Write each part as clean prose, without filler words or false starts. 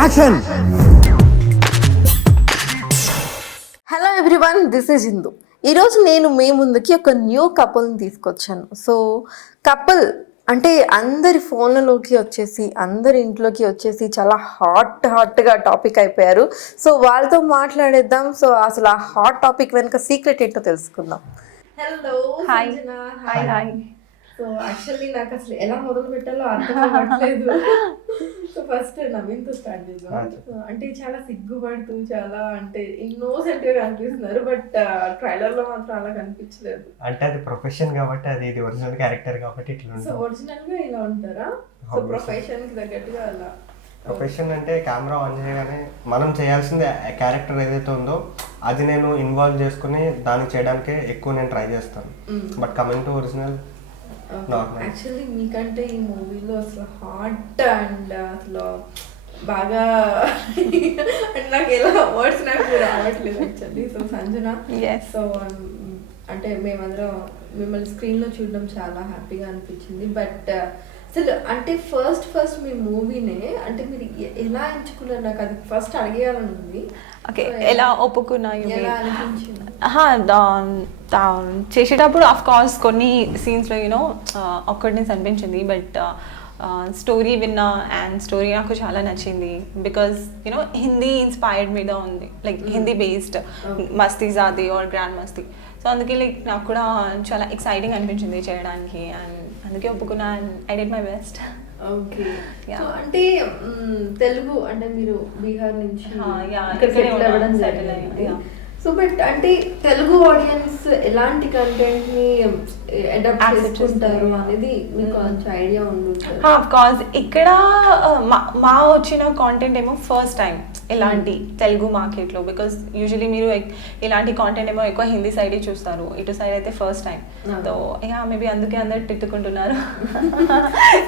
Action. Hello everyone, this is Indu. ఈరోజు నేను మీ ముందుకి ఒక న్యూ కపుల్ని తీసుకొచ్చాను. సో కపుల్ అంటే అందరి ఫోన్లలోకి వచ్చేసి అందరి ఇంట్లోకి వచ్చేసి చాలా హాట్గా టాపిక్ అయిపోయారు. సో వాళ్ళతో మాట్లాడేద్దాం. సో అసలు ఆ హాట్ టాపిక్ వెనుక సీక్రెట్ ఏంటో తెలుసుకుందాం. Hello hi hi. So actually నాకు అసలు ఎలా మొదలు పెట్టాలో అర్థం అవ్వట్లేదు. సో ఫస్ట్ నవీన్తో స్టార్ట్ చేద్దాం. అంటే చాలా సిగ్గుపడుతూ చాలా అంటే ఇన్నోసెంట్ గా కనిపిస్తున్నారు, బట్ ట్రైలర్ లో మాత్రం అలా కనిపించలేదు. అంటే అది ప్రొఫెషన్ కాబట్టి, అది ఇది ఒరిజినల్ క్యారెక్టర్ కాబట్టి ఇట్లా. సో ఒరిజినల్ గా ఇలా ఉంటారా? సో ప్రొఫెషన్ కి తగ్గట్టుగా అలా. ప్రొఫెషన్ అంటే కెమెరా ఆన్ చేయగానే మనం చేయాల్సింది క్యారెక్టర్ ఏదైతే ఉందో అది నేను ఇన్వాల్వ్ చేసుకుని దాన్ని చేయడానికే ఎక్కువ నేను ట్రై చేస్తాను. But coming to original actually మీకంటే ఈ మూవీలో అసలు హాట్ అండ్ అసలు బాగా అంటే నాకు ఎలా వర్డ్స్ నాకు రావట్లేదు యాక్చువల్లీ. సో సంజన, సో అంటే మేమందరం మిమ్మల్ని స్క్రీన్లో చూడడం చాలా హ్యాపీగా అనిపించింది. బట్ అసలు అంటే ఫస్ట్ మీ మూవీనే అంటే మీరు ఎలా ఎంచుకున్నారు? నాకు అది ఫస్ట్ అడిగేయాలని ఉంది. ఓకే, ఎలా ఒప్పుకున్నా? ఎలా అనిపించింది? చేసేటప్పుడు ఆఫ్ కోర్స్ కొన్ని సీన్స్లో ఒక్కడిని అనిపించింది, బట్ స్టోరీ విన్నా అండ్ స్టోరీ నాకు చాలా నచ్చింది. బికాస్ హిందీ ఇన్స్పైర్డ్ మీద ఉంది, like Hindi based Masti జాది are grand Masti. So అందుకే లైక్ నాకు కూడా చాలా ఎక్సైటింగ్ అనిపించింది చేయడానికి, అండ్ అందుకే ఒప్పుకున్నా and I did my best. Okay, అంటే తెలుగు అంటే మీరు బీహార్ నుంచి సెటిల్ అయ్యింది. సో బట్ అంటే తెలుగు ఆడియన్స్ ఎలాంటి కంటెంట్ ని అడాప్ట్ చేసుకుంటారు అనేది మీకు కొంచెం ఐడియా ఉంటుంది. ఆఫ్ కోర్స్ ఇక్కడ మా వచ్చిన కాంటెంట్ ఏమో ఫస్ట్ టైం ఇలాంటి తెలుగు మార్కెట్లో, బికాస్ యూజువలీ మీరు ఇలాంటి కాంటెంట్ ఏమో ఎక్కువ హిందీ సైడే చూస్తారు, ఇటు సైడ్ అయితే ఫస్ట్ టైం. సో మేబీ అందుకే అందరు తిట్టుకుంటున్నారు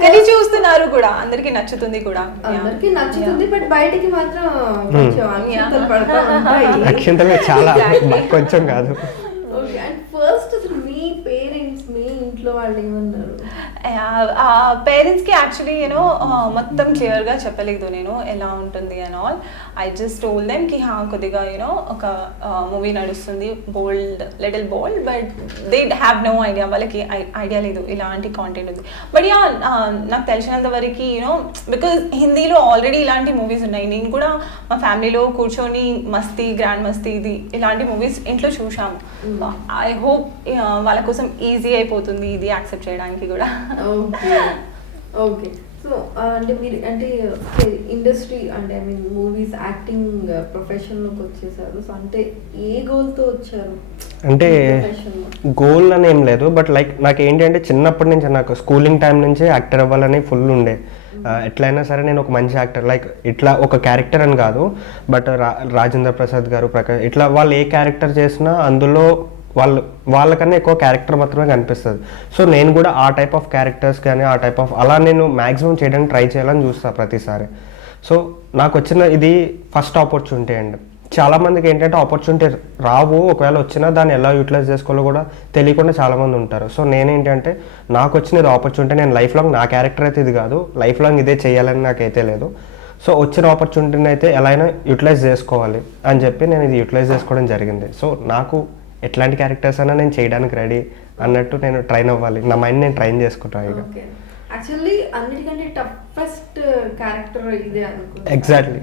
కానీ చూస్తున్నారు కూడా, అందరికి నచ్చుతుంది కూడా, అందరికి నచ్చుతుంది. బట్ బయటికి మాత్రం కొంచెం పడతా ఉంటాయి చాలా కొంచెం కాదు. ఓకే, అండ్ ఫస్ట్ అసలు మీ పేరెంట్స్ మీ ఇంట్లో వాళ్ళు ఏమన్నారు? పేరెంట్స్కి యాక్చువల్లీ మొత్తం క్లియర్గా చెప్పలేదు నేను ఎలా ఉంటుంది and all. I just told them కి కొద్దిగా ఒక మూవీ నడుస్తుంది, bold little bold, but they have no idea, వాళ్ళకి ఐడియా లేదు ఇలాంటి కాంటెంట్ ఉంది. బట్ నాకు తెలిసినంత వరకు బికాజ్ హిందీలో ఆల్రెడీ ఇలాంటి మూవీస్ ఉన్నాయి. నేను కూడా మా ఫ్యామిలీలో కూర్చొని మస్తీ, గ్రాండ్ మస్తీ, ఇది ఇలాంటి మూవీస్ ఇంట్లో చూసాము. ఐ హోప్ వాళ్ళ కోసం ఈజీ అయిపోతుంది ఇది యాక్సెప్ట్ చేయడానికి కూడా. Okay okay. సో అంటే మీరు అంటే ఇండస్ట్రీ అంటే ఐ మీన్ మూవీస్ యాక్టింగ్ ప్రొఫెషన్లోకి వచ్చేసారు. సో అంటే ఏ గోల్తో వచ్చారు? అంటే గోల్ అని ఏం లేదు, బట్ లైక్ నాకు ఏంటంటే చిన్నప్పటి నుంచి నాకు స్కూలింగ్ టైం నుంచి యాక్టర్ అవ్వాలని ఫుల్ ఉండే. ఎట్లయినా సరే నేను ఒక మంచి యాక్టర్, లైక్ ఇట్లా ఒక క్యారెక్టర్ అని కాదు, బట్ రాజేంద్ర ప్రసాద్ గారు, ప్రకాష్, ఇట్లా వాళ్ళు ఏ క్యారెక్టర్ చేసినా అందులో వాళ్ళకన్నా ఎక్కువ క్యారెక్టర్ మాత్రమే కనిపిస్తుంది. సో నేను కూడా ఆ టైప్ ఆఫ్ క్యారెక్టర్స్ కానీ ఆ టైప్ ఆఫ్ అలా నేను మ్యాక్సిమం చేయడానికి ట్రై చేయాలని చూస్తాను ప్రతిసారి. సో నాకు వచ్చిన ఇది ఫస్ట్ ఆపర్చునిటీ అండి. చాలామందికి ఏంటంటే ఆపర్చునిటీ రావు, ఒకవేళ వచ్చినా దాన్ని ఎలా యూటిలైజ్ చేసుకోవాలో కూడా తెలియకుండా చాలామంది ఉంటారు. సో నేనేంటంటే నాకు వచ్చిన ఇది ఆపర్చునిటీ, నేను లైఫ్ లాంగ్ నా క్యారెక్టర్ అయితే ఇది కాదు, లైఫ్ లాంగ్ ఇదే చేయాలని నాకైతే లేదు. సో వచ్చిన ఆపర్చునిటీని అయితే ఎలా అయినా యూటిలైజ్ చేసుకోవాలి అని చెప్పి నేను ఇది యూటిలైజ్ చేసుకోవడం జరిగింది. సో నాకు ఎట్లాంటి క్యారెక్టర్స్ అయినా నేను చేయడానికి రెడీ అన్నట్టు నేను ట్రైన్ అవ్వాలి, నా మైండ్ నేను ట్రైన్ చేసుకుంటాను ఇక. యాక్చువల్లీ అన్నిటికంటే టఫెస్ట్ క్యారెక్టర్ ఇదే అనుకుంటా. ఎగ్జాక్ట్లీ,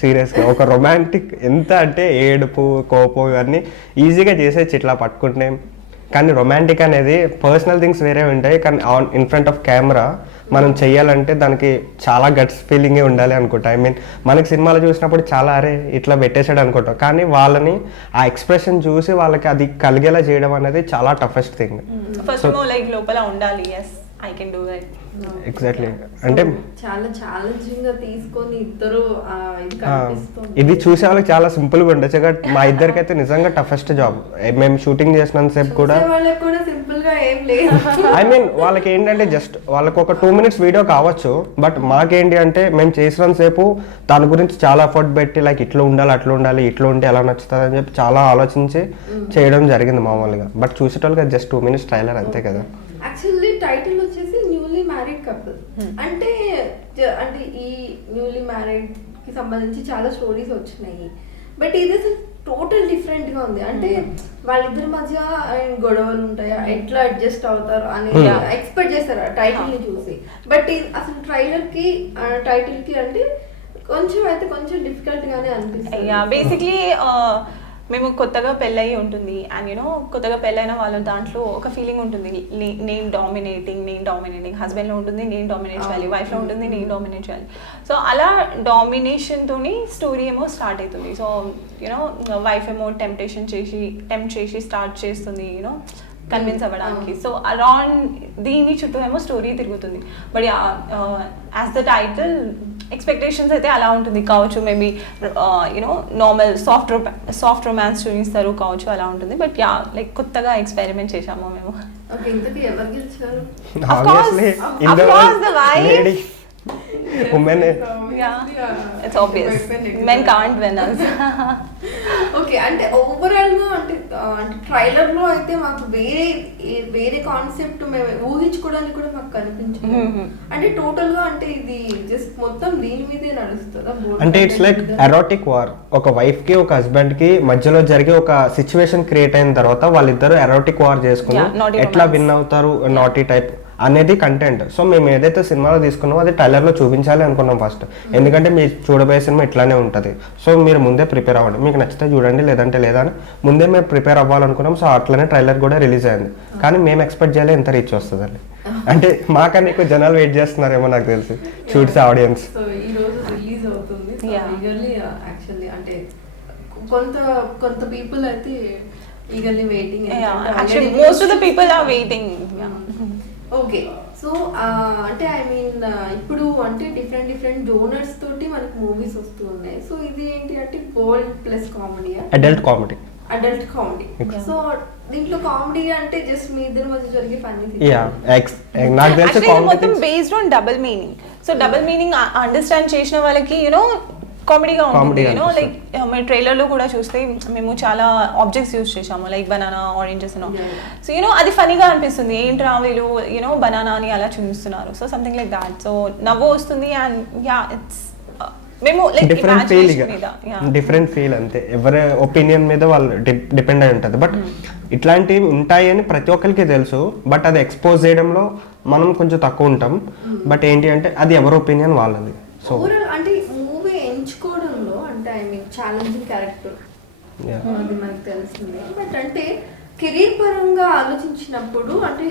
సీరియస్గా ఒక రొమాంటిక్ ఎంత అంటే ఏడుపు, కోపం ఇవన్నీ ఈజీగా చేసేసి ఇట్లా పట్టుకుంటే, కానీ రొమాంటిక్ అనేది పర్సనల్ థింగ్స్ వేరే ఉంటాయి, కానీ ఇన్ ఫ్రంట్ ఆఫ్ కెమెరా మనం చెయ్యాలంటే దానికి చాలా గట్స్ ఫీలింగే ఉండాలి అనుకుంటా. ఐ మీన్ మనకి సినిమాలో చూసినప్పుడు చాలా అరే ఇట్లా పెట్టేసాడు అనుకుంటాం, కానీ వాళ్ళని ఆ ఎక్స్ప్రెషన్ చూసి వాళ్ళకి అది కలిగేలా చేయడం అనేది చాలా టఫెస్ట్ థింగ్. లోపల ఉండాలి. I can do that. Exactly, అంటే చాలా ఛాలెంజింగ్ గా తీసుకొని ఇద్దరు ఇది చూసే వాళ్ళకి చాలా సింపుల్ గా ఉండొచ్చు, బట్ మా ఇద్దరికైతే నిజంగా టఫెస్ట్ జాబ్. మేము షూటింగ్ చేసినంత సేపు కూడా సింపుల్ గా ఏం లేదు. ఐ మీన్ వాళ్ళకి ఏంటంటే జస్ట్ వాళ్ళకి ఒక 2 minutes వీడియో కావచ్చు, బట్ మాకేంటి అంటే మేము చేసినంత సేపు దాని గురించి చాలా ఎఫర్ట్ పెట్టి లైక్ ఇట్లా ఉండాలి, అట్లా ఉండాలి, ఇట్లా ఉంటే ఎలా నచ్చుతుంది అని చెప్పి చాలా ఆలోచించి చేయడం జరిగింది మామూలుగా. బట్ చూసేటోళ్ళకి జస్ట్ 2 minutes ట్రైలర్ అంతే కదా. యాక్చువల్లీ టైటిల్ వచ్చేసి న్యూలీ మ్యారీడ్ కపుల్, అంటే అంటే ఈ న్యూలీ మ్యారీడ్ కి సంబంధించి చాలా స్టోరీస్ వచ్చినాయి, బట్ ఇది అసలు టోటల్ డిఫరెంట్ గా ఉంది. అంటే వాళ్ళిద్దరి మధ్య గొడవలు ఉంటాయా, ఎట్లా అడ్జస్ట్ అవుతారు అని ఎక్స్పెక్ట్ చేస్తారు టైటిల్ ని చూసి. బట్ అసలు ట్రైలర్ కి టైటిల్ కి అంటే కొంచెం డిఫికల్ట్ గానే అనిపిస్తుంది. బేసిక్లీ మేము కొత్తగా పెళ్ళయి ఉంటుంది అండ్ యూనో కొత్తగా పెళ్ళైన వాళ్ళ దాంట్లో ఒక ఫీలింగ్ ఉంటుంది, నేను డామినేటింగ్ హస్బెండ్లో ఉంటుంది, నేను డామినేట్ చేయాలి, వైఫ్లో ఉంటుంది, నేను డామినేట్ చేయాలి. సో అలా డామినేషన్తోని స్టోరీ ఏమో స్టార్ట్ అవుతుంది. సో యూనో వైఫ్ ఏమో టెంప్ట్ చేసి స్టార్ట్ చేస్తుంది యూనో కన్విన్స్ అవ్వడానికి. సో అరౌండ్ దీని చుట్టూ ఏమో స్టోరీ తిరుగుతుంది. But as the title expectations అయితే అలా ఉంటుంది కావచ్చు, maybe you know normal soft romance చూపిస్తారు కావచ్చు, అలా ఉంటుంది. బట్ యా లైక్ కొత్తగా ఎక్స్పెరిమెంట్ చేశాము మేము. Women. Yeah, it's obvious. Men can't win us. Okay, అంటే ఓవరాల్ గా అంటే ట్రైలర్ లో అయితే మాకు వేరే కాన్సెప్ట్ మేము ఊహించుకోవడానికి కూడా మాకు కనిపించింది. అంటే టోటల్ గా అంటే ఇది జస్ట్ మొత్తం దీని మీదే నడుస్తుందా? అంటే ఇట్స్ లైక్ ఎరోటిక్ వార్. ఒక వైఫ్ కి ఒక హస్బెండ్ కి మధ్యలో జరిగే ఒక సిచ్యువేషన్ క్రియేట్ అయిన తర్వాత వాళ్ళిద్దరు ఎరోటిక్ వార్ చేసుకుని ఎట్లా విన్ అవుతారు, నాటీ టైప్ అనేది కంటెంట్. సో మేము ఏదైతే సినిమాలో తీసుకున్నామో అది ట్రైలర్లో చూపించాలి అనుకున్నాం ఫస్ట్, ఎందుకంటే మీరు చూడబోయే సినిమా ఇట్లానే ఉంటుంది. సో మీరు ముందే ప్రిపేర్ అవ్వండి, మీకు నచ్చితే చూడండి లేదంటే లేదా అని ముందే మేము ప్రిపేర్ అవ్వాలనుకున్నాం. సో అట్లనే ట్రైలర్ కూడా రిలీజ్ అయింది. కానీ మేము ఎక్స్పెక్ట్ చేయాలి ఎంత రీచ్ వస్తుందని. అంటే మాకన్నా ఎక్కువ జనాలు వెయిట్ చేస్తున్నారేమో నాకు తెలిసి చూడ్స్ ఆడియన్స్. రిలీజ్ అవుతుంది అంటే కొంత పీపుల్ అయితే eagerly waiting. Actually most of the people are waiting. Okay, so అంటే ఐ మీన్ ఇప్పుడు అంటే డిఫరెంట్ జోనర్స్ తోటి మనకి మూవీస్ వస్తూ ఉన్నాయి. సో ఇది ఏంటి అంటే bold plus comedy, adult comedy. So దీంట్లో కామెడీ అంటే జస్ట్ మీ ఇద్దరి మధ్య జరిగే ఫన్నీ. నాకు తెలిసి మొత్తం based on double meaning. So double meaning understand చేసిన వాళ్ళకి యూనో కామెడీగా ఉంటుంది. యూనో లైక్ మేము ట్రైలర్లో కూడా చూస్తే మేము చాలా ఆబ్జెక్ట్స్ యూజ్ చేసాము, like banana, oranges. So you know అది ఫనీగా అనిపిస్తుంది, ఏంట్రా వీళ్ళు యూనో బనానా అని అలా చూపిస్తున్నారు. So something like that. So నవ్వు వస్తుంది అండ్ యా ఇట్స్ మేము లైక్ డిఫరెంట్ ఫీల్ అంతే. ఎవరి ఒపీనియన్ మీద వాళ్ళు డిపెండ్ అయి ఉంటుంది. బట్ ఇట్లాంటివి ఉంటాయి అని ప్రతి ఒక్కరికి తెలుసు, బట్ అది ఎక్స్పోజ్ చేయడంలో మనం కొంచెం తక్కువ ఉంటాం. బట్ ఏంటి అంటే అది ఎవరి ఒపీనియన్ వాళ్ళది. సో అంటే మూవీ ఎంచుకోవడంలో అంటే ఐ మీన్ ఛాలెంజింగ్ క్యారెక్టర్ అది మనకు తెలిసింది. బట్ అంటే కెరీర్ పరంగా ఆలోచించినప్పుడు అంటే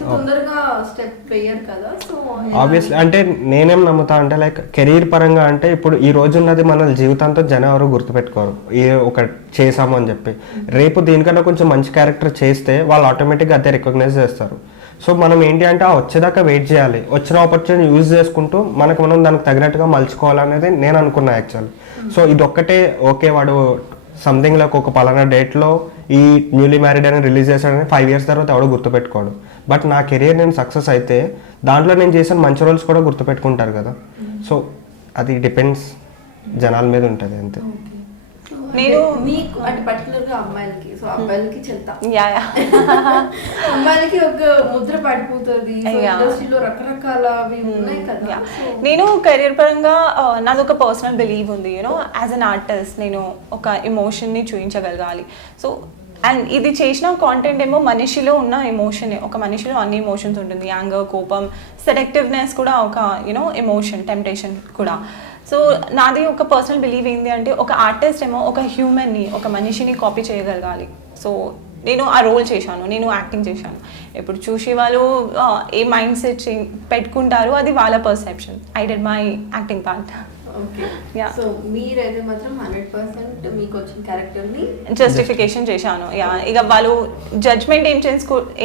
తొందరగా స్టెప్ వేయరు కదా. సో ఆబ్వియస్లీ అంటే నేనేం నమ్ముతా అంటే లైక్ కెరీర్ పరంగా అంటే ఇప్పుడు ఈ రోజు ఉన్నది మన జీవితంతో జనం ఎవరు గుర్తుపెట్టుకోరు ఏ ఒక చేసాము అని చెప్పి. రేపు దీనికన్నా కొంచెం మంచి క్యారెక్టర్ చేస్తే వాళ్ళు ఆటోమేటిక్గా అదే రికగ్నైజ్ చేస్తారు. సో మనం ఏంటి అంటే ఆ వచ్చేదాకా వెయిట్ చేయాలి, వచ్చిన ఆపర్చునిటీ యూజ్ చేసుకుంటూ మనం దానికి తగినట్టుగా మలుచుకోవాలనేది నేను అనుకున్నా యాక్చువల్. సో ఇది ఒక్కటే ఓకే వాడు సంథింగ్ లైక్ ఒక పలానా డేట్లో ఈ న్యూలీ మ్యారీడ్ అని రిలీజ్ చేశాడని 5 years తర్వాత ఎవడో గుర్తుపెట్టుకోడు. బట్ నా కెరీర్ నేను సక్సెస్ అయితే దాంట్లో నేను చేసిన మంచి రోల్స్ కూడా గుర్తుపెట్టుకుంటారు కదా. సో అది డిపెండ్స్ జనాల మీద ఉంటుంది అంతే. నేను మీకు అంటే పర్టికులర్ గా అమ్మాయిలకి, సో అబ్బాయిలకి చెల్తా అమ్మాయిలకి ఒక ముద్ర పడిపోతుంది. ఇండస్ట్రీలో రకరకాలవి ఉన్నాయి కదా. నేను కెరీర్ పరంగా నాది ఒక పర్సనల్ బిలీవ్ ఉంది. యూనో యాజ్ అన్ ఆర్టిస్ట్ నేను ఒక ఎమోషన్ని చూపించగలగాలి. సో అండ్ ఇది చేసిన కాంటెంట్ ఏమో మనిషిలో ఉన్న ఎమోషన్, ఒక మనిషిలో అన్ని ఎమోషన్స్ ఉంటుంది, యాంగర్, కోపం, సెలెక్టివ్నెస్ కూడా ఒక యూనో ఎమోషన్, టెంప్టేషన్ కూడా. సో నాది ఒక పర్సనల్ బిలీవ్ ఏంటి అంటే ఒక ఆర్టిస్ట్ ఏమో ఒక హ్యూమన్ని, ఒక మనిషిని కాపీ చేయగలగాలి. సో నేను ఆ రోల్ చేశాను, నేను యాక్టింగ్ చేశాను. ఇప్పుడు చూసి వాళ్ళు ఏ మైండ్ సెట్ పెట్టుకుంటారు అది వాళ్ళ perception. I did my acting part. Okay, so మీరైతే మాత్రం 100% మీకు వచ్చిన క్యారెక్టర్ని జస్టిఫికేషన్ చేశాను. యా ఇక వాళ్ళు జడ్జ్మెంట్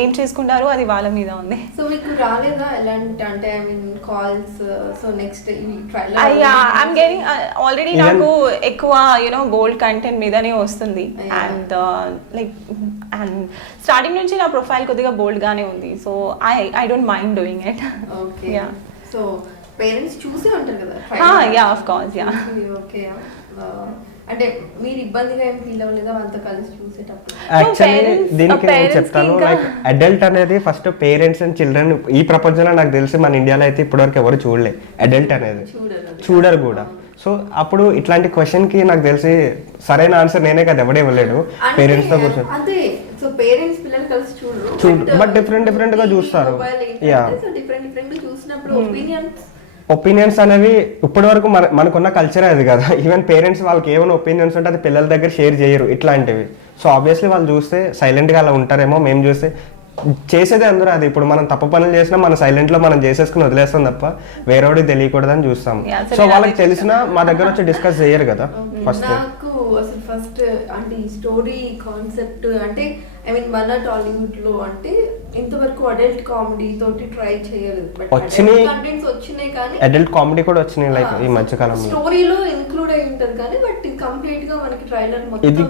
ఏం చేసుకుంటారో అది వాళ్ళ మీద ఉంది. సో మీకు రాలేదా ఎలాంటి అంటే I mean calls? So next I'm getting already నాకు ఎక్కువ యూనో బోల్డ్ కంటెంట్ మీదనే వస్తుంది. అండ్ లైక్ అండ్ స్టార్టింగ్ నుంచి నా ప్రొఫైల్ కొద్దిగా బోల్డ్ గానే ఉంది. So I don't mind doing it. Okay, so parents చూసే ఉంటారు కదా. Yeah of course. Yeah okay, అంటే మీరు ఇబ్బందిగా ఏం ఫీల్ అవ్వలేదా వాళ్ళతో కలిసి చూసేటప్పుడు? యాక్చువల్లీ parents- దీనికి నేను parents కి చెప్తాను ఇంకా- లైక్ అడల్ట్ అనేది ఫస్ట్ పేరెంట్స్ అండ్ చిల్డ్రన్ ఈ ప్రపంచంలో నాకు తెలిసి మన ఇండియాలో అయితే ఇప్పటివరకు ఎవరు చూడలే అడల్ట్ అనేది చూడరు కూడా. సో అప్పుడు ఇట్లాంటి క్వశ్చన్కి నాకు తెలిసి సరైన ఆన్సర్ నేనే కదా ఎవడే ఇవ్వలేడు పేరెంట్స్తో కూర్చొని. అంతే. సో పేరెంట్స్ పిల్లలు కలిసి చూడరు, బట్ డిఫరెంట్ గా చూస్తారు. సో డిఫరెంట్ చూసినప్పుడు ఒపీనియన్స్ అనేవి ఇప్పటి వరకు మనకున్న కల్చరే అది కదా. ఈవెన్ పేరెంట్స్ వాళ్ళకి ఏమైనా ఒపీనియన్స్ ఉంటే అది పిల్లల దగ్గర షేర్ చేయరు ఇట్లాంటివి. సో ఆబ్వియస్లీ వాళ్ళు చూస్తే సైలెంట్గా అలా ఉంటారేమో, మేము చూస్తే చేసేదే అందరూ అది. ఇప్పుడు మనం తప్పు పనులు చేసినా మన సైలెంట్లో మనం చేసేసుకుని వదిలేస్తాం తప్ప వేరేవాడికి తెలియకూడదని చూస్తాం. సో వాళ్ళకి తెలిసినా మా దగ్గర వచ్చి డిస్కస్ చేయరు కదా ఫస్ట్. నాకు అసలు ఫస్ట్ అంటే ఈ స్టోరీ కాన్సెప్ట్ అంటే ఐ మీన్ మన టాలీవుడ్ లో అంటే ఇంతవరకు అడల్ట్ కామెడీ తోటి ట్రై చేయలేదు. వచ్చినాయి కంటెంట్స్ వచ్చినాయి కానీ అడల్ట్ కామెడీ కూడా వచ్చినాయి లైక్ ఈ మధ్య కాలంలో. స్టోరీలో ఇంక్లూడ్ అయి ఉంటది కానీ బట్ కంప్లీట్ గా మనకి ట్రైలర్ మొత్తం ఇది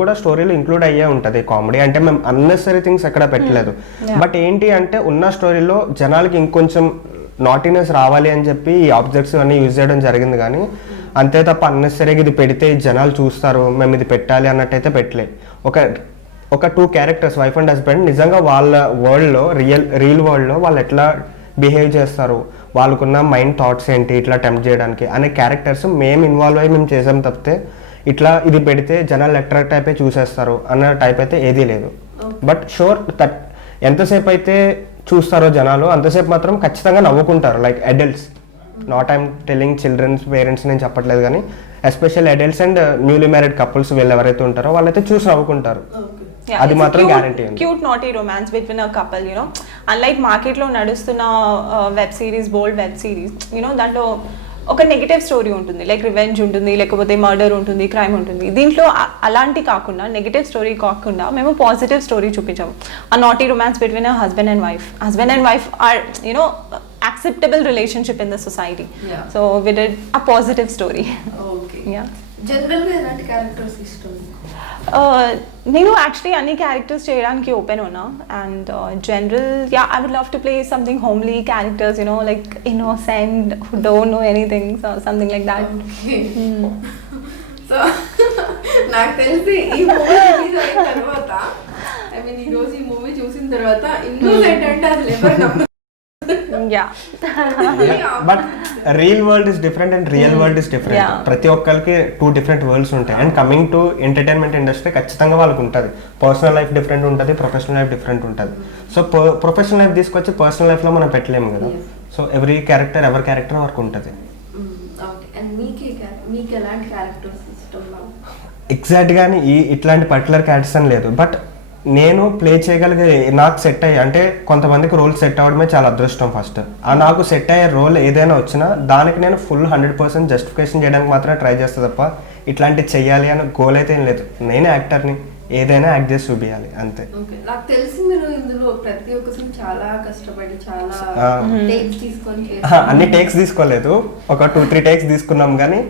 కూడా స్టోరీలో ఇంక్లూడ్ అయ్యే ఉంటది కామెడీ. అంటే మేము అన్నెసరీ థింగ్స్ ఎక్కడ పెట్టలేదు. బట్ ఏంటి అంటే ఉన్న స్టోరీలో జనాలకి ఇంకొంచెం నాటినెస్ రావాలి అని చెప్పి ఈ ఆబ్జెక్ట్స్ అన్ని యూజ్ చేయడం జరిగింది. కానీ అంతే తప్ప అన్నెసరీగా ఇది పెడితే జనాలు చూస్తారు మేము ఇది పెట్టాలి అన్నట్టయితే పెట్టలే. ఒక 2 క్యారెక్టర్స్ వైఫ్ అండ్ హస్బెండ్ నిజంగా వాళ్ళ వరల్డ్లో రియల్ వరల్డ్లో వాళ్ళు ఎట్లా బిహేవ్ చేస్తారు, వాళ్ళకున్న మైండ్ థాట్స్ ఏంటి ఇట్లా టెంప్ట్ చేయడానికి అనే క్యారెక్టర్స్ మేము ఇన్వాల్వ్ అయ్యి మేము చేసాం తప్పితే ఇట్లా ఇది పెడితే జనాలు అట్రాక్ట్ అయిపోయి చూసేస్తారు అన్న టైప్ అయితే ఏదీ లేదు. బట్ షూర్ ఎంతసేపు అయితే చూస్తారో జనాలు అంతసేపు మాత్రం ఖచ్చితంగా నవ్వుకుంటారు. Like adults, not I'm telling children's parents నేను చెప్పట్లేదు, కానీ especial adults and newly married couples వీళ్ళు ఎవరైతే ఉంటారో వాళ్ళైతే చూసి నవ్వుకుంటారు. అది మాత్రం గ్యారంటీ ఉంది. Cute naughty romance between a couple, you know unlike మార్కెట్లో నడుస్తున్న వెబ్ సిరీస్, బోల్డ్ వెబ్ సిరీస్, యూనో దాంట్లో ఒక నెగిటివ్ స్టోరీ ఉంటుంది, లైక్ రివెంజ్ ఉంటుంది, లేకపోతే మర్డర్ ఉంటుంది, క్రైమ్ ఉంటుంది. దీంట్లో అలాంటి కాకుండా నెగిటివ్ స్టోరీ కాకుండా మేము పాజిటివ్ స్టోరీ చూపించాము. ఆ naughty romance between a husband and wife or you know acceptable relationship in the society. So we did a positive story. Okay. Yeah. General గా ఎలాంటి క్యారెక్టర్స్ ఇష్టం? నేను యాక్చువల్లీ అన్ని క్యారెక్టర్స్ చేయడానికి ఓపెన్ ఉన్నా. And general I would love to play something homely characters, you know like innocent who don't know anything, something like that. So నాకు తెలిసి ఈ మూవీ రిలీజ్ అయిన తర్వాత ఐ మీన్ ఈ రోజు ఈ మూవీ చూసిన తర్వాత ఇన్నోసెంట్ అంటే అసలు ఎవరు నమ్మరు. But real world is different and real world is different. ప్రతి ఒక్కరికి 2 డిఫరెంట్ వరల్డ్స్ ఉంటాయి. And coming to entertainment industry ఖచ్చితంగా వాళ్ళకి ఉంటుంది. పర్సనల్ లైఫ్ డిఫరెంట్ ఉంటుంది, ప్రొఫెషనల్ లైఫ్ డిఫరెంట్ ఉంటుంది. సో ప్రొఫెషనల్ లైఫ్ తీసుకొచ్చి పర్సనల్ లైఫ్లో మనం పెట్టలేము కదా. సో ఎవరి క్యారెక్టర్ వరకు ఉంటుంది. ఎగ్జాక్ట్గానే ఇట్లాంటి పర్టికులర్ క్యారెక్టర్స్ అని లేదు. బట్ నేను ప్లే చేయగలిగే నాకు సెట్ అయ్యి అంటే కొంతమందికి రోల్ సెట్ అవ్వడమే చాలా అదృష్టం ఫస్ట్. ఆ నాకు సెట్ అయ్యే రోల్ ఏదైనా వచ్చినా దానికి నేను ఫుల్ 100% జస్టిఫికేషన్ చేయడానికి మాత్రమే ట్రై చేస్తా తప్ప ఇట్లాంటివి చెయ్యాలి అని గోల్ అయితే ఏం లేదు. నేనే యాక్టర్ని, ఏదైనా యాక్ట్ చేసి చూపించాలి అంతే. నాకు తెలిసి మీరు ఇందులో ప్రతి ఒక్కసారి చాలా కష్టపడి చాలా టేక్స్ తీసుకొని అన్ని టేక్స్ తీసుకోలేదు, ఒక 2-3 టేక్స్ తీసుకున్నాం. కానీ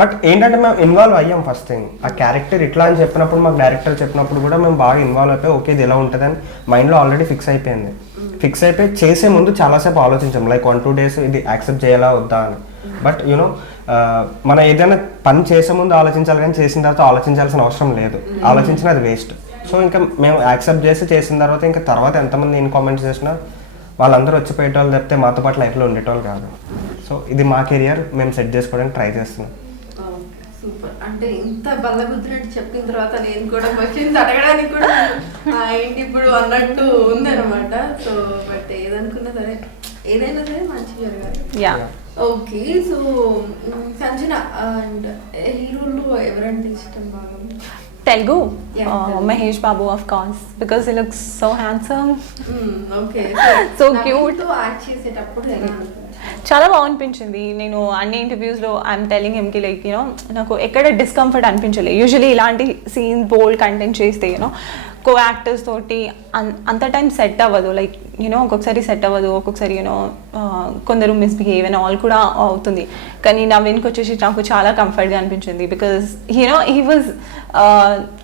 బట్ ఏంటంటే మేము ఇన్వాల్వ్ అయ్యాం. ఫస్ట్ థింగ్ ఆ క్యారెక్టర్ ఇట్లా అని చెప్పినప్పుడు మాకు డైరెక్టర్ చెప్పినప్పుడు కూడా మేము బాగా ఇన్వాల్వ్ అయిపోయి ఓకే ఇది ఎలా ఉంటుందని మైండ్లో ఆల్రెడీ ఫిక్స్ అయిపోయి చేసే ముందు చాలాసేపు ఆలోచించాం. లైక్ 1-2 days ఇది యాక్సెప్ట్ చేయాలా వద్దా అని. బట్ యూనో మనం ఏదైనా పని చేసే ముందు ఆలోచించాలి కానీ చేసిన తర్వాత ఆలోచించాల్సిన అవసరం లేదు. ఆలోచించిన అది వేస్ట్. సో ఇంకా మేము యాక్సెప్ట్ చేసిన తర్వాత ఎంతమంది ఇన్ కామెంట్స్ చేసినా వాళ్ళందరూ వచ్చిపోయేటోళ్ళు తప్పితే మాతో పాటు లైఫ్లో ఉండేటోళ్ళు కాదు. సో ఇది మా కెరియర్ మేము సెట్ చేసుకోవడానికి ట్రై చేస్తున్నాం. సూపర్. అంటే ఇంత బల్లబుద్ధినట్టు చెప్పిన తర్వాత నేను కూడా క్వశ్చన్స్ అడగడానికి కూడా ఏంటి ఇప్పుడు అన్నట్టు ఉందన్నమాట. సో బట్ ఏదనుకున్నా సరే ఏదైనా సరే మంచిగా జరగాలి. ఓకే. సో సంజన అండ్ హీరోల్లో ఎవరంటే ఇష్టం బాగా? Telugu? Mahesh Babu, of course, because he looks so handsome. Okay. So cute. Act చేసేటప్పుడు ఎలా చాలా బాగా అనిపించింది. నేను అన్ని ఇంటర్వ్యూస్లో ఐఎమ్ టెలింగ్ హిమ్కి లైక్ యూనో నాకు ఎక్కడ డిస్కంఫర్ట్ అనిపించలేదు. యూజువలీ ఇలాంటి సీన్ బోల్డ్ కంటెంట్ చేస్తే యూనో కో యాక్టర్స్ తోటి అంత టైం సెట్ అవ్వదు. లైక్ యూనో ఒక్కొక్కసారి సెట్ అవ్వదు, ఒక్కొక్కసారి యూనో కొందరు మిస్బిహేవ్ అండ్ ఆల్ కూడా అవుతుంది. కానీ నవీన్కి వచ్చేసి నాకు చాలా కంఫర్ట్గా అనిపించింది. Because you know he was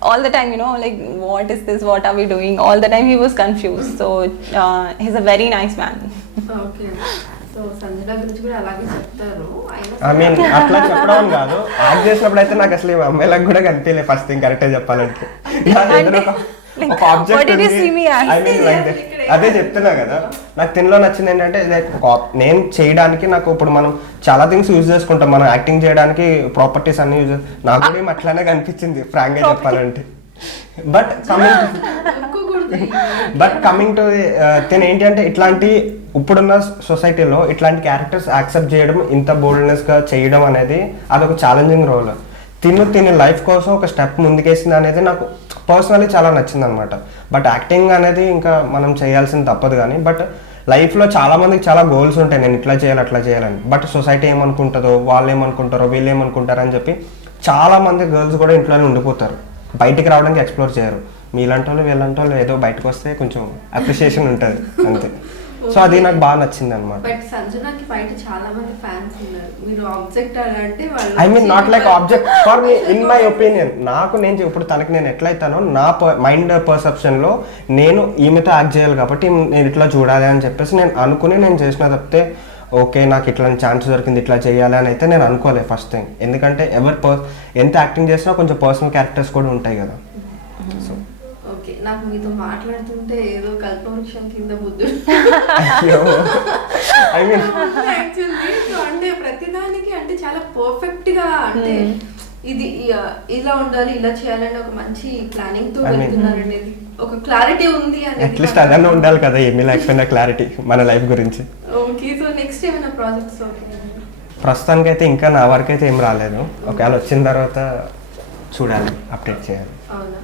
all the time you know like what is this, what are we doing, all the time he was confuse. So he's a very nice man. Okay. So so Sanjana గురించి కూడా అలాగే చెప్తారు. I mean అట్లా చెప్పడం కాదు, act చేసినప్పుడు అయితే నాకు అసలు ఈ అమ్మాయిలకు కూడా కనిపించలే ఫస్ట్ థింగ్ కరెక్ట్గా చెప్పాలంటే. ఒక ఆబ్జెక్ట్ ఐ మీన్ లైక్ అదే చెప్తున్నా కదా, నాకు తినలో నచ్చింది ఏంటంటే లైక్ నేను చేయడానికి నాకు ఇప్పుడు మనం చాలా థింగ్స్ యూజ్ చేసుకుంటాం, మనం యాక్టింగ్ చేయడానికి ప్రాపర్టీస్ అన్ని యూజ్, నాకు కూడా ఏం అట్లానే కనిపించింది ఫ్రాంక్గా చెప్పాలంటే. బట్ కమింగ్ టు తిని ఏంటి అంటే ఇట్లాంటి ఇప్పుడున్న సొసైటీలో ఇట్లాంటి క్యారెక్టర్స్ యాక్సెప్ట్ చేయడం, ఇంత బోల్డ్నెస్గా చేయడం అనేది అదొక ఛాలెంజింగ్ రోల్. తిని లైఫ్ కోసం ఒక స్టెప్ ముందుకేసింది అనేది నాకు పర్సనలీ చాలా నచ్చింది అనమాట. బట్ యాక్టింగ్ అనేది ఇంకా మనం చేయాల్సింది తప్పదు కానీ, బట్ లైఫ్లో చాలా మందికి చాలా గోల్స్ ఉంటాయి, నేను ఇట్లా చేయాలి అట్లా చేయాలని. బట్ సొసైటీ ఏమనుకుంటుందో, వాళ్ళు ఏమనుకుంటారో, వీళ్ళు ఏమనుకుంటారో అని చెప్పి చాలా మంది గర్ల్స్ కూడా ఇంట్లోనే ఉండిపోతారు, బయటికి రావడానికి ఎక్స్ప్లోర్ చేయరు. మీలాంటి వాళ్ళు వీళ్ళంటి వాళ్ళు ఏదో బయటకు వస్తే కొంచెం అప్రిషియేషన్ ఉంటుంది అంతే. సో అది నాకు బాగా నచ్చింది అనమాట. బట్ సంజనాకి బయట చాలా మంది ఫ్యాన్స్ ఉన్నారు, మీరు ఆబ్జెక్ట్ అంటే వాళ్ళు I mean not like object for me in my opinion. నాకు నేను ఇప్పుడు తనకి నేను ఎట్లయితానో నా మైండ్ పర్సెప్షన్లో నేను ఈమెతో యాక్ట్ చేయాలి కాబట్టి నేను ఇట్లా చూడాలి అని చెప్పేసి నేను అనుకుని నేను చేసిన తప్పితే ఓకే నాకు ఇట్లాంటి ఛాన్స్ దొరికింది ఇట్లా చేయాలి అని అయితే నేను అనుకోలేదు ఫస్ట్ థింగ్. ఎందుకంటే ఎంత యాక్టింగ్ చేసినా కొంచెం పర్సనల్ క్యారెక్టర్స్ కూడా ఉంటాయి కదా. సో ఓకే, నాకు మీతో మాట్లాడుతుంటే ఏదో కల్పవృక్షం కింద బుద్ధుడు ఐ మీన్ యాక్చువల్లీ. అంటే ప్రతిదానికి అంటే చాలా పర్ఫెక్ట్ గా అంటే ఇది ఇలా ఉండాలి ఇలా చేయాలని ఒక మంచి ప్లానింగ్ తో వెళ్తున్నారు అనేది, ఒక క్లారిటీ ఉంది అనేది. అట్లీస్ట్ అదన్నా ఉండాలి కదా, ఏమీ లేకపోయినా క్లారిటీ మన లైఫ్ గురించి. ఓకే, సో నెక్స్ట్ ఏమైనా ప్రాజెక్ట్స్? ప్రస్తుతానికి అయితే ఇంకా నా వరకు అయితే ఏం రాలేదు, ఒకవేళ వచ్చిన తర్వాత చూడాలి, అప్డేట్ చేయాలి. అవునా,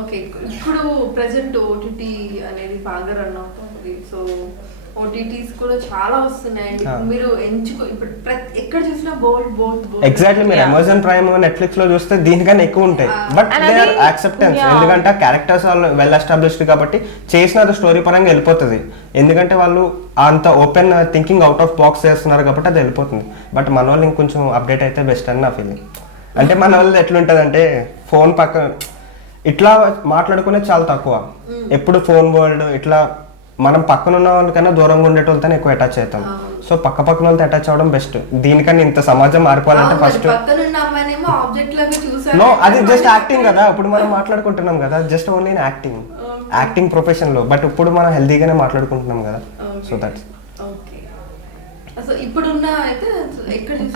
ఓకే. ఇప్పుడు ప్రెసెంట్ ఓటీటీ అనేది బాగా రన్ అవుతుంది, సో ఓటీటీస్ కూడా చాలా వస్తున్నాయండి. మీరు ఇప్పుడు ఎక్కడ చూసినా బోల్డ్ ఎగ్జాక్ట్లీ. మీరు అమెజాన్ ప్రైమ్, నెట్ఫ్లిక్స్ లో చూస్తే దీనికన్నా ఎక్కువ ఉంటాయి. బట్ దే ఆర్ యాక్సెప్టెన్స్, ఎందుకంటే క్యారెక్టర్స్ వాళ్ళు వెల్ ఎస్టాబ్లిష్డ్ కాబట్టి చేసిన అది స్టోరీ పరంగా వెళ్ళిపోతుంది. ఎందుకంటే వాళ్ళు అంత open thinking out of box చేస్తున్నారు కాబట్టి అది వెళ్ళిపోతుంది. బట్ మన వాళ్ళు ఇంకొంచెం అప్డేట్ అయితే బెస్ట్ అని నా ఫీలింగ్. అంటే మన వాళ్ళు ఎట్లుంటుంది అంటే ఫోన్ పక్క ఇట్లా మాట్లాడుకునేది చాలా తక్కువ, ఎప్పుడు ఫోన్ వరల్డ్ ఇట్లా మనం పక్కన ఉన్న వాళ్ళకన్నా దూరంగా ఉండేటోళ్ళతో ఎక్కువ అటాచ్ అవుతాం. సో పక్క వాళ్ళతో అటాచ్ అవ్వడం బెస్ట్. దీనికన్నా ఇంత సమాజం మారిపోవాలంటే ఫస్ట్ నో, అది జస్ట్ యాక్టింగ్ కదా. ఇప్పుడు మనం మాట్లాడుకుంటున్నాం కదా, జస్ట్ ఓన్లీ యాక్టింగ్ ప్రొఫెషన్ లో. బట్ ఇప్పుడు మనం హెల్దీగానే మాట్లాడుకుంటున్నాం కదా, సో దట్స్ సో ఇప్పుడున్న అయితే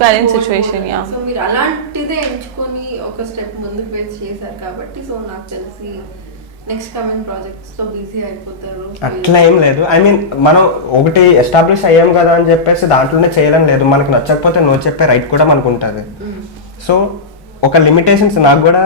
కరెంట్ సిచువేషన్. సో మీరు అలాంటిదే ఎంచుకొని ఒక స్టెప్ ముందుకు వెళ్ళి చేశారు కాబట్టి, సో నాకు తెలిసి నెక్స్ట్ కమింగ్ ప్రాజెక్ట్స్ తో బిజీ అయిపోతారు. అట్లా ఏం లేదు. ఐ మీన్ మనం ఒకటి ఎస్టాబ్లిష్ అయ్యాం కదా అని చెప్పేసి దాంట్లోనే చేయడం లేదు. మనకు నచ్చకపోతే నో చెప్పే రైట్ కూడా మనకు ఉంటుంది. సో ఒక లిమిటేషన్స్, నాకు కూడా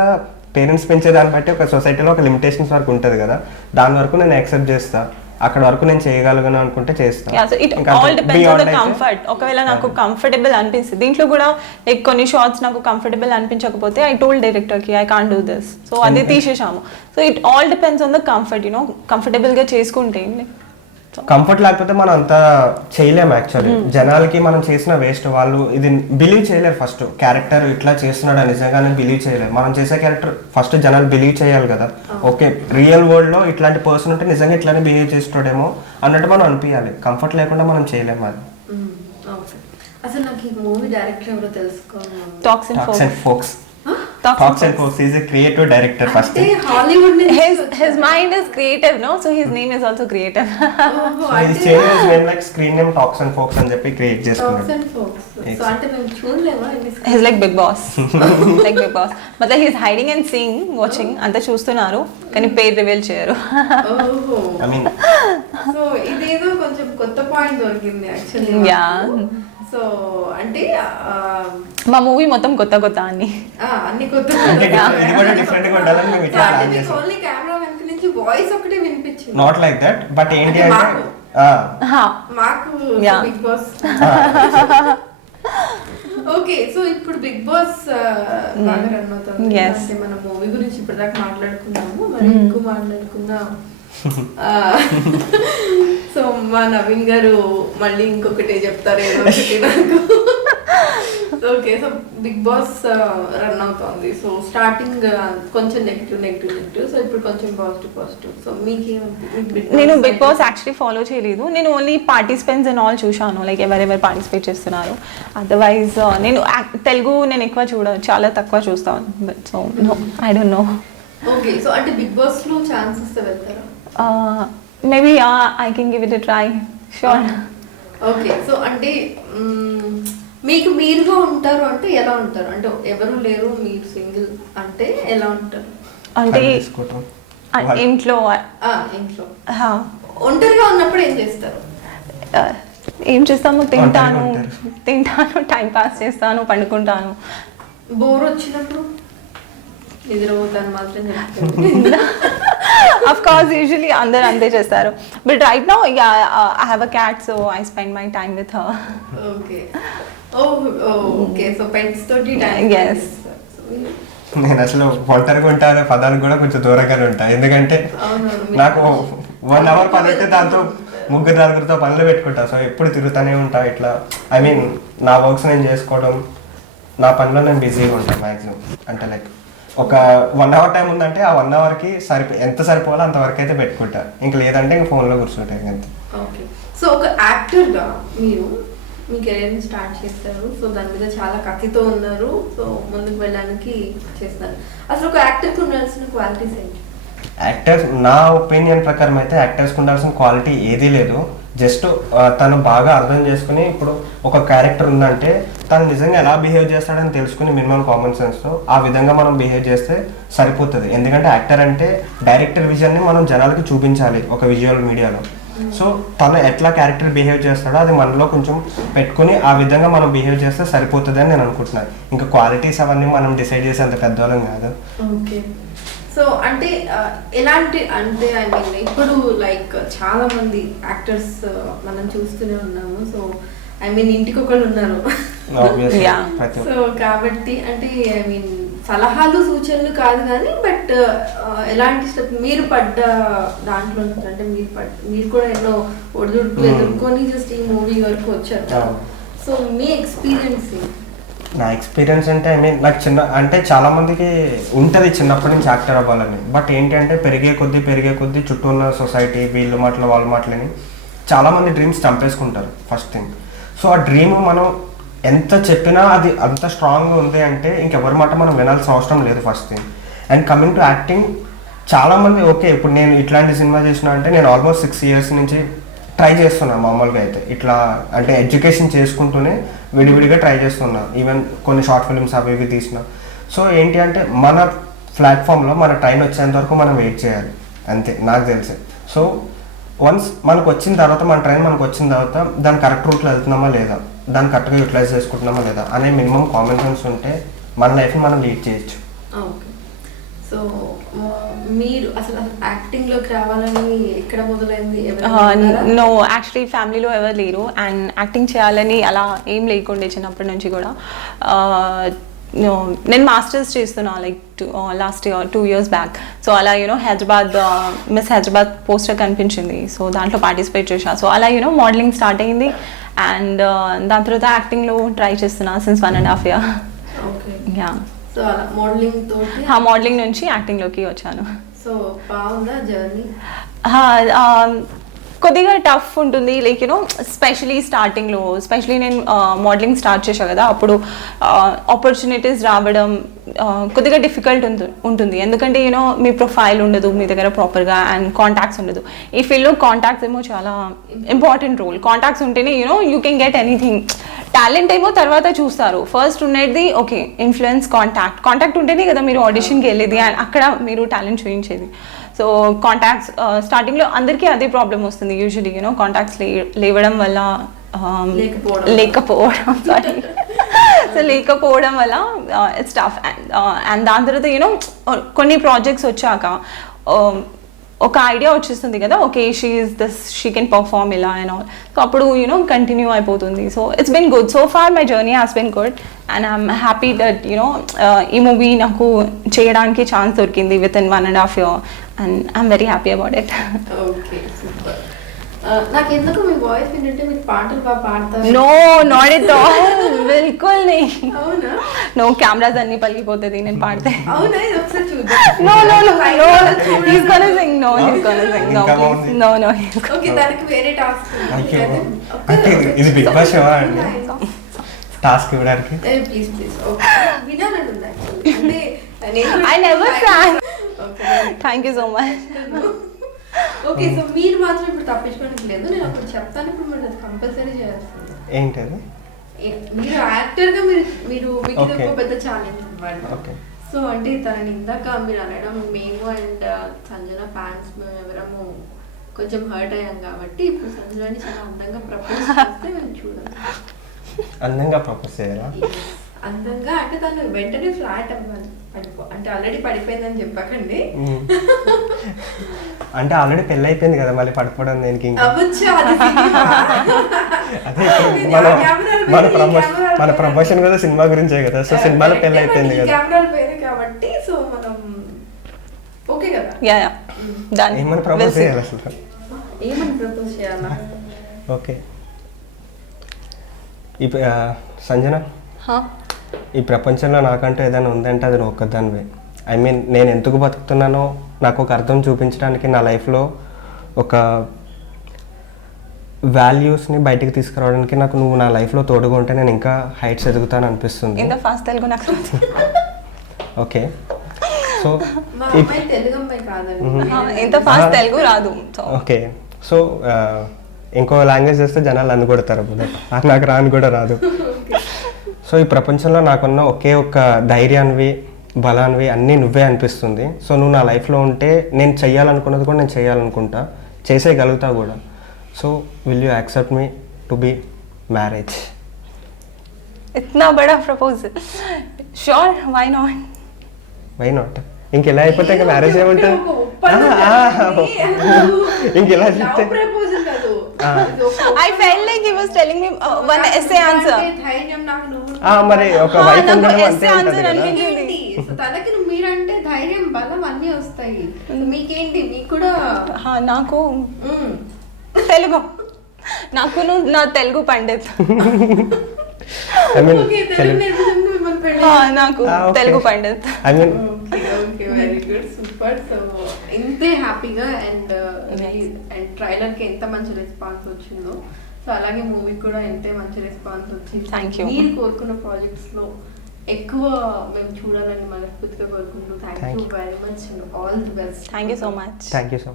పేరెంట్స్ పెంచే దాన్ని బట్టి ఒక సొసైటీలో ఒక లిమిటేషన్స్ వరకు ఉంటుంది కదా, దాని వరకు నేను యాక్సెప్ట్ చేస్తా. అక్కడ వరకు నేను చేయగలను అనుకుంటే చేస్తాను. It all depends on the comfort. ఒకవేళ నాకు కంఫర్టబుల్ అనిపిస్తుంది దీంట్లో కూడా, లైక్ కొన్ని షార్ట్స్ నాకు కంఫర్టబుల్ అనిపించకపోతే ఐ టోల్డ్ డైరెక్టర్ కి I can't do this, so అది తీసేసాము. So it all depends on the comfort, comfortable గా చేసుకుంటే. కంఫర్ట్ లేకపోతే మనం అంతా చేయలేము యాక్చువల్లీ. జనాలకి మనం చేసిన వేస్ట్, వాళ్ళు ఇది బిలీవ్ చేయలేరు. ఫస్ట్ క్యారెక్టర్ ఇట్లా చేస్తున్నాడు నిజంగానే బిలీవ్ చేయలేరు. మనం చేసే క్యారెక్టర్ ఫస్ట్ జనాలు బిలీవ్ చేయాలి కదా, ఓకే రియల్ వరల్డ్ లో ఇట్లాంటి పర్సన్ ఉంటే నిజంగా ఇట్లానే బిహేవ్ చేస్తాడేమో అన్నట్టు మనం అనిపించాలి. కంఫర్ట్ లేకుండా మనం చేయలేము అది. అసలు నాకు ఈ మూవీ డైరెక్టర్ ఎవరో తెలుసుకోవాలి. Talks and folks. Talks and Folks is a creative director first. Hollywood his mind is creative, no? So his name is also creative. So he's changed his name like screen name Talks and Folks అని చెప్పి create చేసుకున్నాడు. Talks and Folks. So అంటే మేము చూడలేమా? He's like Big Boss. Like Big Boss. But he's hiding and seeing, watching. అంతా చూస్తున్నారు కానీ పేరు reveal చేయరు. I mean సో ఇదేదో కొంచెం కొత్త పాయింట్ దొరికింది యాక్చువల్లీ. యా. సో అంటే మా మూవీ మొత్తం కొత్త అన్ని కొత్త. ఇది కూడా డిఫరెంట్ గా ఉండాలని మేము ఇట్లా ప్లాన్ చేసాం. ఓన్లీ కెమెరా వెనక నుంచి వాయిస్ ఒకటే వినిపించింది. నాట్ లైక్ దట్, బట్ ఏంటి అంటే మాకు బిగ్ బాస్. ఓకే, సో ఇప్పుడు బిగ్ బాస్ బాగా రన్ అవుతుంది. అంటే మన మూవీ గురించి ఇప్పటిదాకా మాట్లాడుకున్నాము, మరి ఎక్కువ మాట్లాడుకుందాం. సో మా నవీన్ గారు మళ్ళీ ఇంకొకటి చెప్తారు ఏదో ఒకటి నాకు. Okay, so big boss run అవుతోంది. సో స్టార్టింగ్ కొంచెం నెగిటివ్, సో ఇప్పుడు కొంచెం పాజిటివ్. సో నేను బిగ్ బాస్ యాక్చువల్లీ ఫాలో చేయలేదు. నేను ఓన్లీ పార్టిసిపెంట్స్ అండ్ ఆల్ చూశాను, లైక్ ఎవరెవరు పార్టిసిపేట్ చేస్తున్నారు. అదర్వైజ్ నేను తెలుగు నేను ఎక్కువ చాలా తక్కువ చూస్తాను. But so no, I don't know. Okay, so అంటే బిగ్ బాస్ లో ఛాన్స్ వస్తే వెళ్తారా? Maybe I can give it a try, sure. Okay, so అంటే మీకు మీరుగా ఉంటారు అంటే ఎలా ఉంటారు? అంటే ఎవరు లేరు, మీరు సింగిల్ అంటే ఎలా ఉంటారు? అంటే ఇంట్లో ఇంట్లో ఒంటరిగా ఉన్నప్పుడు ఏం చేస్తారు? ఏం చేస్తాను, తింటాను, టైం పాస్ చేస్తాను, పండుకుంటాను. బోర్ వచ్చినప్పుడు నిద్రపోతాను మాత్రం చెప్తాను. Of course, usually అందరు అంతే చేస్తారు. But right now, yeah, I have a cat, so I spend my time with her. Okay. Okay. So pets తోటి time. Yes. నేను అసలు ఒంటరిగా ఉంటానే పదాలు కూడా కొంచెం దూరంగానే ఉంటాయి. ఎందుకంటే నాకు 1 hour పని అయితే దాంతో 3-4 పనులు పెట్టుకుంటా. సో ఎప్పుడు తిరుగుతూనే ఉంటా ఇట్లా. ఐ మీన్ నా వర్క్స్ నేను చేసుకోవడం, నా పనిలో నేను బిజీగా ఉంటాను మ్యాక్సిమం. అంటే లైక్ ఒక 1 hour టైం ఉందంటే ఆ 1 hourకి ఎంత సరిపోవాలో అంతవరకు అయితే పెట్టుకుంటా. ఇంక లేదంటే ఇంక ఫోన్లో కూర్చుంటాయి అంతే. ఓకే, సో ఒక యాక్టర్గా మీరు మీ కెరీర్ని స్టార్ట్ చేస్తారు. సో దాని మీద చాలా కత్తితో ఉన్నారు. సో ముందుకు వెళ్ళడానికి చేస్తారు. అసలు ఒక యాక్టర్కి ఉండాల్సిన క్వాలిటీస్ ఏంటి? యాక్టర్స్, నా ఒపీనియన్ ప్రకారం అయితే యాక్టర్స్కి ఉండాల్సిన క్వాలిటీ ఏదీ లేదు. జస్ట్ తను బాగా అర్థం చేసుకుని, ఇప్పుడు ఒక క్యారెక్టర్ ఉందంటే తను నిజంగా ఎలా బిహేవ్ చేస్తాడని తెలుసుకుని మినిమం కామన్ సెన్స్తో ఆ విధంగా మనం బిహేవ్ చేస్తే సరిపోతుంది. ఎందుకంటే యాక్టర్ అంటే డైరెక్టర్ విజన్ని మనం జనాలకి చూపించాలి ఒక విజువల్ మీడియాలో. సో తను ఎట్లా క్యారెక్టర్ బిహేవ్ చేస్తాడో అది మనలో కొంచెం పెట్టుకుని ఆ విధంగా మనం బిహేవ్ చేస్తే సరిపోతుంది అని నేను అనుకుంటున్నాను. ఇంకా క్వాలిటీస్ అవన్నీ మనం డిసైడ్ చేసే అంత పెద్దవాళ్ళం కాదు. ఓకే, సో అంటే ఎలాంటి అంటే ఐ మీన్ ఇప్పుడు లైక్ చాలా మంది యాక్టర్స్ మనం చూస్తూనే ఉన్నాము. సో ఐ మీన్ ఇంటికి ఒకళ్ళు ఉన్నారు. సో కాబట్టి అంటే ఐ మీన్ సలహాలు సూచనలు కాదు కానీ బట్ ఎలాంటి స్టెప్ మీరు పడ్డ దాంట్లో అంటే మీరు కూడా ఎన్నో ఒడిదుడుకులు ఎదుర్కొని జస్ట్ ఈ మూవీ వరకు వచ్చారు. సో మీ ఎక్స్పీరియన్స్? నా ఎక్స్పీరియన్స్ అంటే ఐ మీన్ నాకు అంటే చాలా మందికి ఉంటుంది చిన్నప్పటి నుంచి యాక్టర్ అవ్వాలని. బట్ ఏంటంటే పెరిగే కొద్దీ చుట్టూ ఉన్న సొసైటీ వీళ్ళు మాటలు వాళ్ళ మాటలని చాలామంది డ్రీమ్స్ చంపేసుకుంటారు ఫస్ట్ థింగ్. సో ఆ డ్రీమ్ మనం ఎంత చెప్పినా అది అంత స్ట్రాంగ్గా ఉంది అంటే ఇంకెవరి మాట మనం వినాల్సిన అవసరం లేదు first thing. And coming to acting, చాలామంది ఓకే ఇప్పుడు నేను ఇట్లాంటి సినిమా చేసిన అంటే నేను ఆల్మోస్ట్ 6 years నుంచి ట్రై చేస్తున్నా. మామూలుగా అయితే ఇట్లా అంటే ఎడ్యుకేషన్ చేసుకుంటూనే విడివిడిగా ట్రై చేస్తున్నా. ఈవెన్ కొన్ని షార్ట్ ఫిల్మ్స్ అవి ఇవి తీసిన. సో ఏంటి అంటే మన ప్లాట్ఫామ్లో మన ట్రైన్ వచ్చేంత వరకు మనం వెయిట్ చేయాలి అంతే నాకు తెలిసి. సో వన్స్ మనకు వచ్చిన తర్వాత మన ట్రైన్ మనకు వచ్చిన తర్వాత దాని కరెక్ట్ రూట్లో వెళ్తున్నామా లేదా, దాన్ని కరెక్ట్గా యూటిలైజ్ చేసుకుంటున్నామా లేదా అనే మినిమం కామన్ సెన్స్ ఉంటే మన లైఫ్ని మనం లీడ్ చేయొచ్చు. ఓకే, సో మీరు అసలు యాక్టింగ్లోకి రావాలని ఎక్కడ మొదలైంది? నో, యాక్చువల్లీ ఫ్యామిలీలో ఎవరు లేరు అండ్ యాక్టింగ్ చేయాలని అలా ఏం లేకుండే చిన్నప్పటి నుంచి కూడా. నేను మాస్టర్స్ చేస్తున్నా like last year 2 years back. So అలా హైదరాబాద్ మిస్ హైదరాబాద్ పోస్టర్ కనిపించింది. సో దాంట్లో పార్టిసిపేట్ చేసా. సో అలా మోడలింగ్ స్టార్ట్ అయింది అండ్ దాని తర్వాత యాక్టింగ్లో ట్రై చేస్తున్నా సిన్స్ 1.5 years. యా, సో అలా మోడలింగ్ తోటి మోడలింగ్ నుంచి యాక్టింగ్లోకి వచ్చాను. సో బాగుందా జర్నీ? కొద్దిగా టఫ్ ఉంటుంది లైక్ స్పెషలీ స్టార్టింగ్లో. స్పెషలీ నేను మోడలింగ్ స్టార్ట్ చేశాను కదా, అప్పుడు ఆపర్చునిటీస్ రావడం కొద్దిగా డిఫికల్ట్ ఉంటుంది. ఎందుకంటే మీ ప్రొఫైల్ ఉండదు మీ దగ్గర ప్రాపర్గా అండ్ కాంటాక్ట్స్ ఉండదు. ఈ ఫీల్డ్లో కాంటాక్ట్స్ ఏమో చాలా ఇంపార్టెంట్ రోల్. కాంటాక్ట్స్ ఉంటేనే you can get anything. Talent ఏమో తర్వాత చూస్తారు. ఫస్ట్ ఉండేది ఓకే ఇన్ఫ్లుయెన్స్, కాంటాక్ట్ ఉంటేనే కదా మీరు ఆడిషన్కి వెళ్ళేది అండ్ అక్కడ మీరు టాలెంట్ చూపించేది. సో కాంటాక్ట్స్ స్టార్టింగ్లో అందరికీ అదే ప్రాబ్లం వస్తుంది యూజువలీ కాంటాక్ట్స్ లేవడం వల్ల లేకపోవడం సో లేకపోవడం వల్ల ఇట్స్ టఫ్. అండ్ దాని తర్వాత కొన్ని ప్రాజెక్ట్స్ వచ్చాక ఒక ఐడియా వచ్చేస్తుంది కదా, ఓకే షీ కెన్ పర్ఫార్మ్ ఇలా అండ్ ఆల్. సో అప్పుడు కంటిన్యూ అయిపోతుంది. So it's been good so far. My journey has been good and I'm happy that ఈ మూవీ నాకు చేయడానికి ఛాన్స్ దొరికింది within 1.5 years and I'm very happy about it. Okay, super. నాకు ఎందుకు మీ voice వింటే మీరు పాటలు బాగా పాడతారు? No, not at all. విల్ బిల్కుల్ నీ అవునా? నో కెమెరాస్ అన్ని పలిగిపోతుంది నేను పాడితే. అవునా? ఇది ఒకసారి చూద్దాం. No, he's gonna sing. No, he's gonna sing. No, ఇంకా please. బాగుంది. No, ఓకే, దానికి వేరే టాస్క్ Okay, అంటే ఇది బిగ్ బాస్ షో అండి టాస్క్ ఇవ్వడానికి. ప్లీజ్ ఓకే, వినాలని ఉంది actually. అంటే నేను I never sang. Okay Thank you so much. Okay, so మీరు మాత్రం ఇప్పుడు తప్పించుకోవడానికి లేదు, నేను ఒకటి చెప్తాను, ఇప్పుడు మీరు అది కంపల్సరీ చేయాల్సింది. ఏంటది? మీరు యాక్టర్ గా మీరు మీకు ఇది Okay. ఒక పెద్ద ఛాలెంజ్ అన్నమాట. ఓకే. సో అంటే తనని ఇందాక మీరు అనడం మేము అండ్ సంజన ఫ్యాన్స్ మేము ఎవరము కొంచెం హర్ట్ అయ్యాం కాబట్టి ఇప్పుడు సంజనని చాలా అందంగా ప్రపోజ్ చేస్తే మేము చూడాలి. అందంగా ప్రపోజ్ చేయాలా? Yes. అందంగా అంటే తను వెంటనే ఫ్లాట్ అవ్వాలి, అంటే ఆల్రెడీ పడిపోయిందని చెప్పకండి. అంటే ఆల్రెడీ పెళ్ళి అయిపోయింది కదా, మళ్ళీ పడిపోవడం దేనికి? ఇంకా అవ్వచ్చు, అది సినిమా. అదే మన ప్రమోషన్ కూడా సినిమా గురించే కదా, సో సినిమాలో పెళ్ళి అయిపోయింది కదా. కెమెరాలు పోయినాయి కాబట్టి సో మనం ఓకే కదా. Yeah. Done. ఏమని We'll ప్రపోజ్ see. చేయాలి అసలు? ఏమని ప్రపోజ్ చేయాలా? ఓకే. ఈ సంజన, Huh? ఈ ప్రపంచంలో నాకంటూ ఏదైనా ఉందంటే అది నువ్వు ఒక్కదానివే. ఐ మీన్ నేను ఎందుకు బతుకుతున్నానో నాకు ఒక అర్థం చూపించడానికి నా లైఫ్లో ఒక వాల్యూస్ని బయటికి తీసుకురావడానికి నాకు నువ్వు నా లైఫ్లో తోడుగా ఉంటే నేను ఇంకా హైట్స్ ఎదుగుతాను అనిపిస్తుంది. ఇంత ఫాస్ట్ తెలుగు నాకు రాదు. ఓకే. సో మా అమ్మాయి తెలుగు అమ్మాయి కాదండి. ఇంత ఫాస్ట్ తెలుగు రాదు. ఓకే. సో ఇంకో లాంగ్వేజ్ చేస్తే జనాలు అన్ను కొడతారు, నాకు రాని కూడా రాదు. సో ఈ ప్రపంచంలో నాకున్న ఒకే ఒక్క ధైర్యాన్వి బలాన్వి అన్నీ నువ్వే అనిపిస్తుంది. సో నువ్వు నా లైఫ్లో ఉంటే నేను చెయ్యాలనుకున్నది కూడా నేను చేయాలనుకుంటా, చేసేయగలుగుతా కూడా. So will you accept me to be marriage? इतना बड़ा proposal. Sure, why not? Why not? ఇంకెలా అయిపోతే ఇంకా మ్యారేజ్ ఏముంటుంది? ఇంకెలా చెప్తే I felt like he was telling me one essay answer. మరి ఒక వైఫ్ నాకు ఉండడం essay అంతే ఉంటుంది answer కదా. అనిపించింది. తనకి మీరంటే ధైర్యం బలం అన్నీ వస్తాయి, మీకేంటి మీకు కూడా నాకు తెలుగు, నాకు నువ్వు నా తెలుగు పండిత్. ఐ మీన్ నాకు Telugu Pandit. I mean very good, super. So ఇంతే హ్యాపీగా అండ్ ట్రైలర్ కి ఎంత మంచి రెస్పాన్స్ వచ్చిందో, సో అలాగే మూవీ కూడా ఎంతే మంచి రెస్పాన్స్ వచ్చింది. Thank you. మీరు కోరుకున్న ప్రాజెక్ట్స్ లో ఎక్కువ మేము చూడాలని మనస్ఫూర్తిగా కోరుకుంటూ thank you very much and all the best. Thank you so much. Thank you so